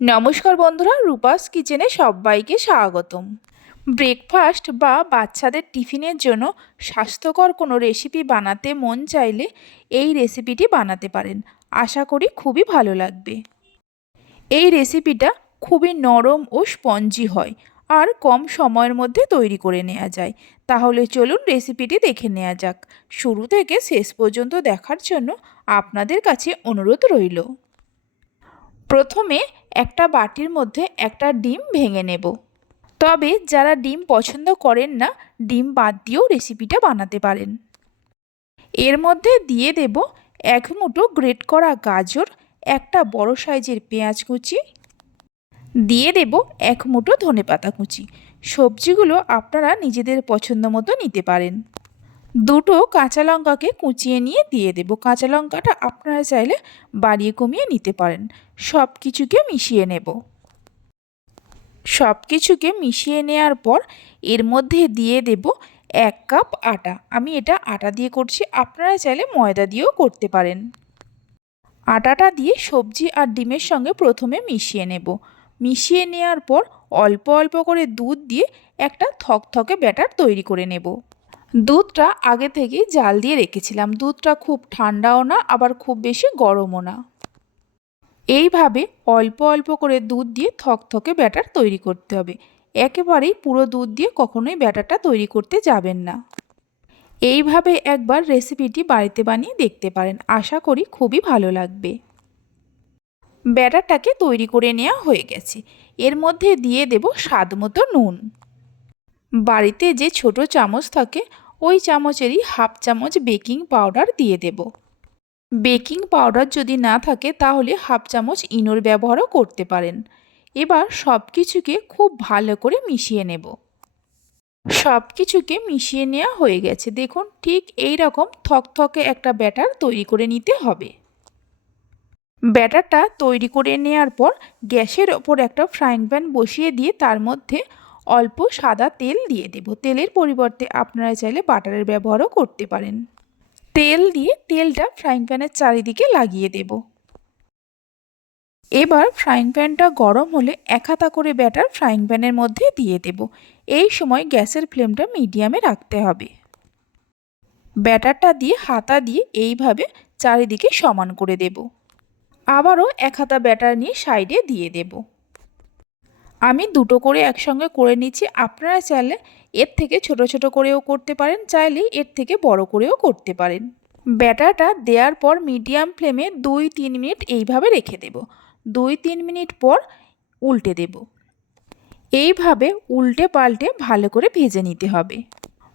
নমস্কার বন্ধুরা, রূপাস কিচেনে সবাইকে স্বাগতম। ব্রেকফাস্ট বা বাচ্চাদের টিফিনের জন্য স্বাস্থ্যকর কোনো রেসিপি বানাতে মন চাইলে এই রেসিপিটি বানাতে পারেন। আশা করি খুবই ভালো লাগবে। এই রেসিপিটা খুবই নরম ও স্পঞ্জি হয় আর কম সময়ের মধ্যে তৈরি করে নেওয়া যায়। তাহলে চলুন রেসিপিটি দেখে নেওয়া যাক। শুরু থেকে শেষ পর্যন্ত দেখার জন্য আপনাদের কাছে অনুরোধ রইল। প্রথমে একটা বাটির মধ্যে একটা ডিম ভেঙে নেব। তবে যারা ডিম পছন্দ করেন না, ডিম বাদ দিয়েও রেসিপিটা বানাতে পারেন। এর মধ্যে দিয়ে দেব এক মুঠো গ্রেট করা গাজর, একটা বড় সাইজের পেঁয়াজ কুচি। দিয়ে দেব এক মুঠো ধনে পাতা কুচি। সবজিগুলো আপনারা নিজেদের পছন্দ মতো নিতে পারেন। দুটো কাঁচা লঙ্কাকে কুচিয়ে নিয়ে দিয়ে দেব। কাঁচা লঙ্কাটা আপনারা চাইলে বাড়িয়ে কমিয়ে নিতে পারেন। সব কিছুকে মিশিয়ে নেব। সব কিছুকে মিশিয়ে নেওয়ার পর এর মধ্যে দিয়ে দেব এক কাপ আটা। আমি এটা আটা দিয়ে করছি, আপনারা চাইলে ময়দা দিয়েও করতে পারেন। আটাটা দিয়ে সবজি আর ডিমের সঙ্গে প্রথমে মিশিয়ে নেব। মিশিয়ে নেওয়ার পর অল্প অল্প করে দুধ দিয়ে একটা থকথকে ব্যাটার তৈরি করে নেব। দুধটা আগে থেকেই জাল দিয়ে রেখেছিলাম। দুধটা খুব ঠান্ডাও না, আবার খুব বেশি গরমও না। এইভাবে অল্প অল্প করে দুধ দিয়ে থকথকে ব্যাটার তৈরি করতে হবে। একেবারেই পুরো দুধ দিয়ে কখনোই ব্যাটারটা তৈরি করতে যাবেন না। এইভাবে একবার রেসিপিটি বাড়িতে বানিয়ে দেখতে পারেন। আশা করি খুবই ভালো লাগবে। ব্যাটারটাকে তৈরি করে নেওয়া হয়ে গেছে। এর মধ্যে দিয়ে দেব স্বাদ মতো নুন। বাড়িতে যে ছোট চামচ থাকে ওই চামচেরই হাফ চামচ বেকিং পাউডার দিয়ে দেব। বেকিং পাউডার যদি না থাকে, তাহলে হাফ চামচ ইনোর ব্যবহারও করতে পারেন। এবার সব কিছুকে খুব ভালো করে মিশিয়ে নেব। সব কিছুকে মিশিয়ে নেওয়া হয়ে গেছে। দেখুন, ঠিক এই রকম থকথকে একটা ব্যাটার তৈরি করে নিতে হবে। ব্যাটারটা তৈরি করে নেওয়ার পর গ্যাসের ওপর একটা ফ্রাইং প্যান বসিয়ে দিয়ে তার মধ্যে অল্প সাদা তেল দিয়ে দেব। তেলের পরিবর্তে আপনারা চাইলে বাটারের ব্যবহারও করতে পারেন। তেল দিয়ে তেলটা ফ্রাইং প্যানের চারিদিকে লাগিয়ে দেব। এবার ফ্রাইং প্যানটা গরম হলে এক হাতা করে ব্যাটার ফ্রাইং প্যানের মধ্যে দিয়ে দেব। এই সময় গ্যাসের ফ্লেমটা মিডিয়ামে রাখতে হবে। ব্যাটারটা দিয়ে হাতা দিয়ে এইভাবে চারিদিকে সমান করে দেব। আবারও এক হাতা ব্যাটার নিয়ে সাইডে দিয়ে দেবো। আমি দুটো করে একসঙ্গে করে নিচ্ছি। আপনারা চাইলে এর থেকে ছোট ছোট করেও করতে পারেন, চাইলে এর থেকে বড় করেও করতে পারেন। ব্যাটারটা দেওয়ার পর মিডিয়াম ফ্লেমে দুই তিন মিনিট এইভাবে রেখে দেব। দুই তিন মিনিট পর উল্টে দেব। এইভাবে উল্টে পাল্টে ভালো করে ভেজে নিতে হবে।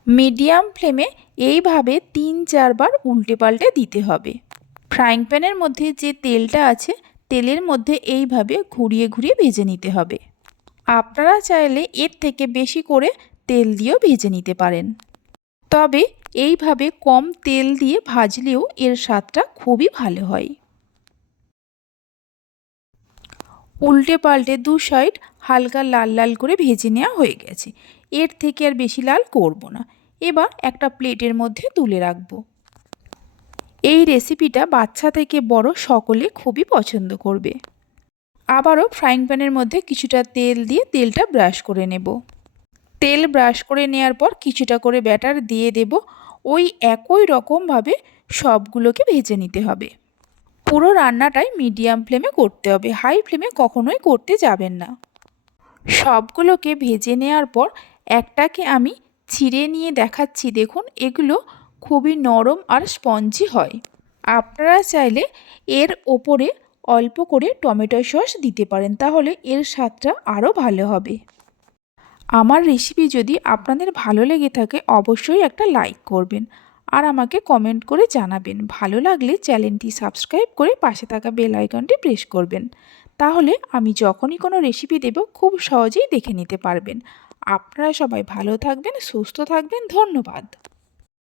মিডিয়াম ফ্লেমে এইভাবে তিন চারবার উল্টে পাল্টে দিতে হবে। ফ্রাইং প্যানের মধ্যে যে তেলটা আছে, তেলের মধ্যে এইভাবে ঘুরিয়ে ঘুরিয়ে ভেজে নিতে হবে। আপনারা চাইলে এর থেকে বেশি করে তেল দিয়েও ভেজে নিতে পারেন। তবে এইভাবে কম তেল দিয়ে ভাজলেও এর স্বাদটা খুবই ভালো হয়। উল্টে পাল্টে দু সাইড হালকা লাল লাল করে ভেজে নেওয়া হয়ে গেছে। এর থেকে আর বেশি লাল করব না। এবার একটা প্লেটের মধ্যে তুলে রাখব। এই রেসিপিটা বাচ্চা থেকে বড় সকলে খুবই পছন্দ করবে। আবারও ফ্রাইং প্যানের মধ্যে কিছুটা তেল দিয়ে তেলটা ব্রাশ করে নেব। তেল ব্রাশ করে নেওয়ার পর কিছুটা করে ব্যাটার দিয়ে দেব। ওই একই রকমভাবে সবগুলোকে ভেজে নিতে হবে। পুরো রান্নাটাই মিডিয়াম ফ্লেমে করতে হবে। হাই ফ্লেমে কখনোই করতে যাবেন না। সবগুলোকে ভেজে নেওয়ার পর একটাকে আমি ছিঁড়ে নিয়ে দেখাচ্ছি। দেখুন, এগুলো খুবই নরম আর স্পঞ্জি হয়। আপনারা চাইলে এর ওপরে অল্প করে টমেটো সস দিতে পারেন, তাহলে এর স্বাদটা আরও ভালো হবে। আমার রেসিপি যদি আপনাদের ভালো লেগে থাকে, অবশ্যই একটা লাইক করবেন আর আমাকে কমেন্ট করে জানাবেন। ভালো লাগলে চ্যানেলটি সাবস্ক্রাইব করে পাশে থাকা বেল আইকনটি প্রেস করবেন। তাহলে আমি যখনই কোনো রেসিপি দেব, খুব সহজেই দেখে নিতে পারবেন। আপনারা সবাই ভালো থাকবেন, সুস্থ থাকবেন, ধন্যবাদ।